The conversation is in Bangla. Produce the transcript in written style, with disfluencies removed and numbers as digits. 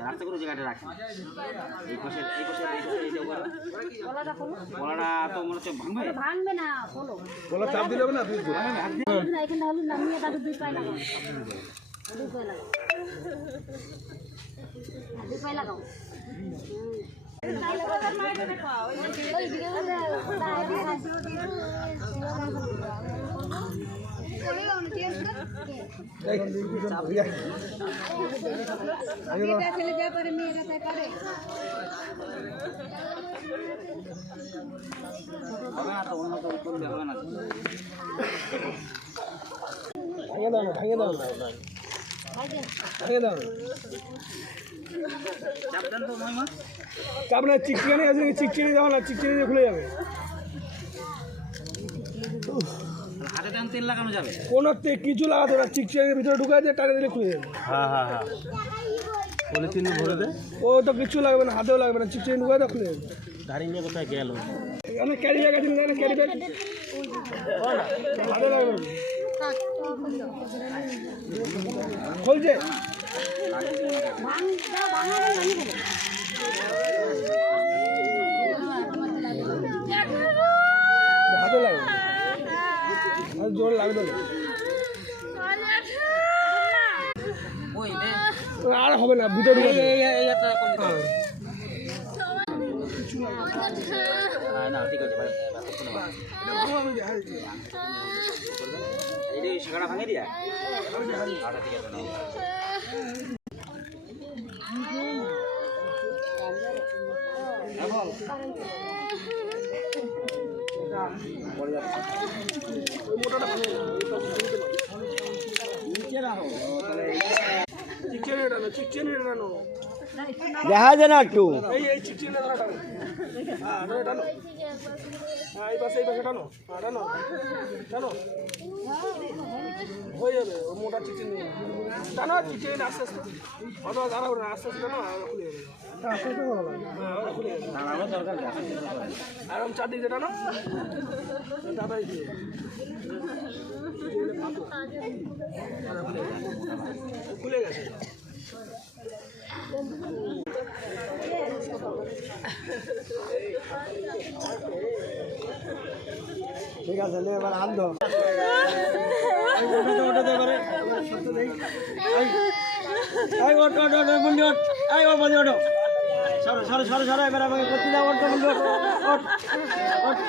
রাস্তা করে জায়গাটা রাখি এই পাশে গলাটা তো মনে হচ্ছে ভাঙবে না বলো গলা চাপ দিলে হবে না এখানে হলো নামিয়ে তাকে দুই পায়ে লাগাও দুই পায়ে লাগাও চাপ না চিকচিকানি আছে চিকচিকানি যাও না চিকচিকানি খুলে যাবে হাতে টান তেল লাগানো যাবে কোনো কিছু লাগাতে না চিকচিকানির ভিতরে ঢুকাই দিয়ে টানে দিলে খুলে যাবে হ্যাঁ পলিথিন ভরে দে ও তো কিছু লাগবে না হাতেও লাগবে না চিকচিকানি ঢুকাই দিয়ে খুলে যাবে গাড়ি নিয়ে কোথায় গেল এখানে ক্যারি ব্যাগ আছে না ক্যারি ব্যাগ হাতে লাগবে খুলছে হাতে লাগবে জোর লাগবে আর হবে না ভিতরে না ঠিক আছে ভাই এই শাখাটা ভাঙে দিয়া আচ্ছা ঠিক আছে দেখা যায় না একটু এই চিকচিকানি টানো হ্যাঁ এই পাশে টানো টানো টানো হয়ে যাবে মোটা চিকচিকানি টানো চিকচিকানি আস্তে আস্তে অত জানা না আস্তে আস্তে টানো খুলে যাবে আস্তে আস্তে ভালো লাগে হ্যাঁ খুলে যাবে আরাম চারদিকে টানো দাদাই দিয়ে খুলে গেছে ঠিক আছে নে এবার আন দাও ওটাতে করে এই ওটো বন্ধু এই ও বন্ধু ওটো সরো এবার আমাকে করতে দাও ওটো বন্ধু ওট